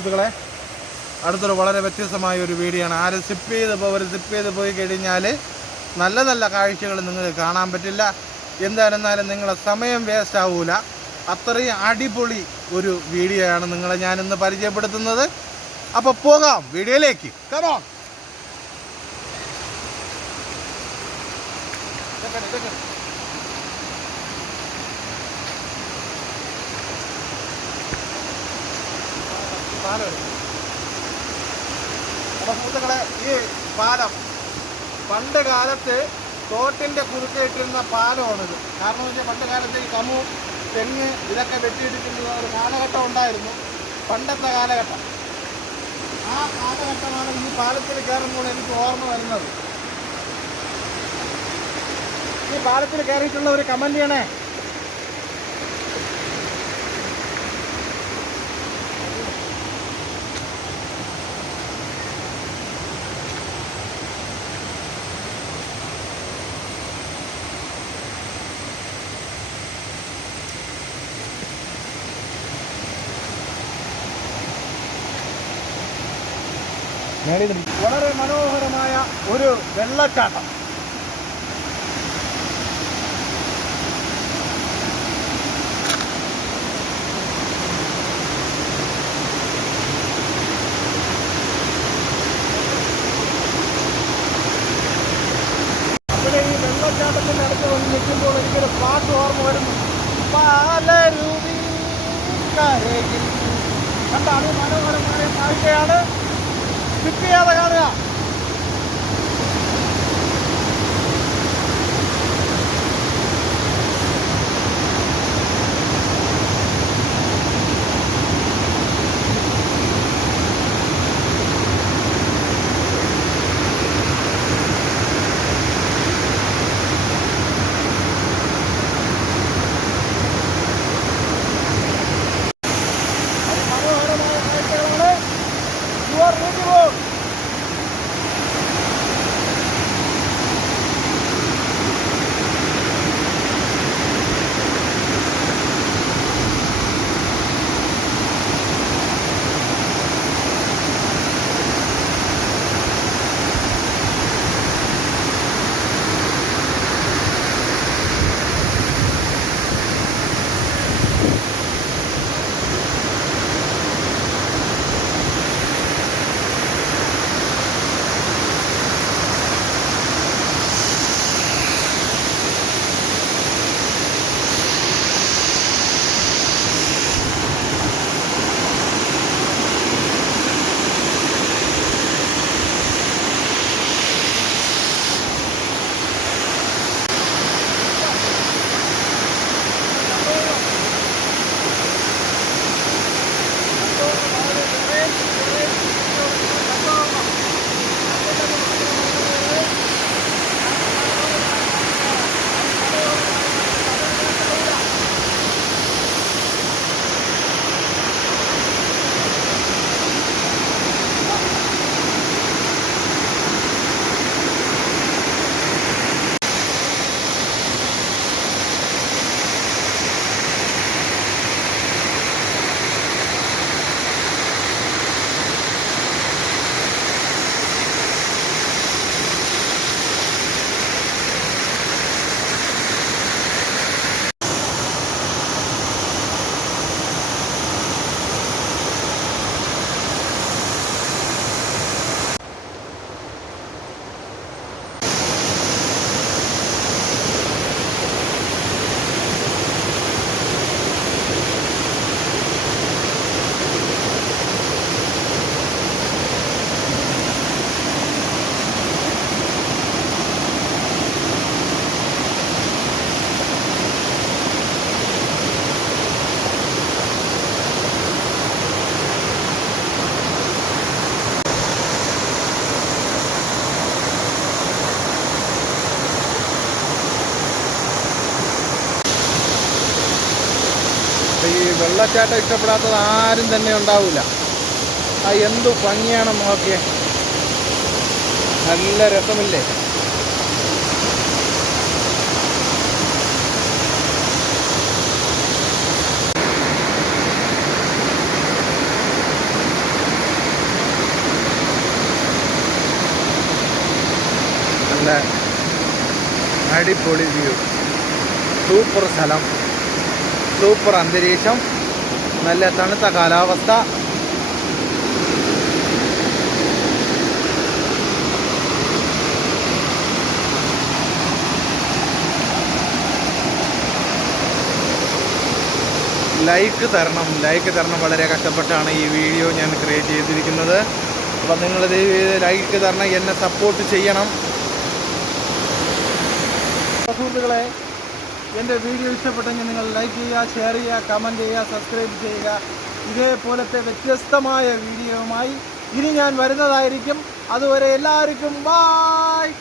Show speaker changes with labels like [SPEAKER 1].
[SPEAKER 1] സുഹൃത്തുക്കളെ അടുത്തൊരു വളരെ വ്യത്യസ്തമായ ഒരു വീഡിയോ ആണ് ആരും സിപ്പ് ചെയ്ത് പോകരുത് സിപ്പ് ചെയ്ത് പോയി കഴിഞ്ഞാൽ നല്ല നല്ല കാഴ്ചകൾ നിങ്ങൾക്ക് കാണാൻ പറ്റില്ല. എന്തായിരുന്നാലും നിങ്ങളെ സമയം വേസ്റ്റ് ആവൂല. അത്രയും അടിപൊളി ഒരു വീഡിയോ ആണ് നിങ്ങളെ ഞാനിന്ന് പരിചയപ്പെടുത്തുന്നത്. അപ്പോൾ പോകാം വീഡിയോയിലേക്ക്. കമോ പാലം. അപ്പൊ സുഹൃത്തുക്കളെ ഈ പാലം പണ്ട് കാലത്ത് തോട്ടിന്റെ കുറുക്കേറ്റിരുന്ന പാലമാണിത്. കാരണം വെച്ചാൽ പണ്ട് കാലത്ത് ഈ കമു തെങ്ങ് ഇതൊക്കെ വെട്ടിയിട്ടിട്ടുള്ള ഒരു കാലഘട്ടം ഉണ്ടായിരുന്നു. പണ്ടത്തെ കാലഘട്ടം. ആ കാലഘട്ടമാണ് ഈ പാലത്തിൽ കയറുമ്പോൾ എനിക്ക് ഓർമ്മ വരുന്നത്. ഈ പാലത്തിൽ കയറിയിട്ടുള്ള ഒരു കമന്റ് ചെയ്യണേ? വളരെ മനോഹരമായ ഒരു വെള്ളച്ചാട്ടം. വെള്ളച്ചാട്ടത്തിന്റെ അടുത്ത് വന്ന് നിൽക്കുമ്പോൾ കാഴ്ചയാണ് ചെയ്യാതെ കാണുക. വെള്ളച്ചാട്ടം ഇഷ്ടപ്പെടാത്തത് ആരും തന്നെ ഉണ്ടാവില്ല ആ എന്ത് ഭംഗിയാണ് നോക്കിയ. നല്ല രസമില്ലേ? അടിപൊളി വ്യൂ സൂപ്പർ സ്ഥലം. സൂപ്പർ അന്തരീക്ഷം. നല്ല തണുത്ത കാലാവസ്ഥ. ലൈക്ക് തരണം. ലൈക്ക് തരണം വളരെ കഷ്ടപ്പെട്ടാണ് ഈ വീഡിയോ ഞാൻ ക്രിയേറ്റ് ചെയ്തിരിക്കുന്നത്. അപ്പം നിങ്ങളിത് ലൈക്ക് തരണം എന്നെ സപ്പോർട്ട് ചെയ്യണം. സുഹൃത്തുക്കളെ എന്റെ വീഡിയോ ഇഷ്ടപ്പെട്ടെങ്കിൽ നിങ്ങൾ ലൈക്ക് ചെയ്യുക ഷെയർ ചെയ്യുക കമന്റ് ചെയ്യുക സബ്സ്ക്രൈബ് ചെയ്യുക. ഇതേപോലത്തെ വ്യത്യസ്തമായ വീഡിയോയുമായി ഇനി ഞാൻ വരുന്നതായിരിക്കും. അതുവരെ എല്ലാവർക്കും ബായ്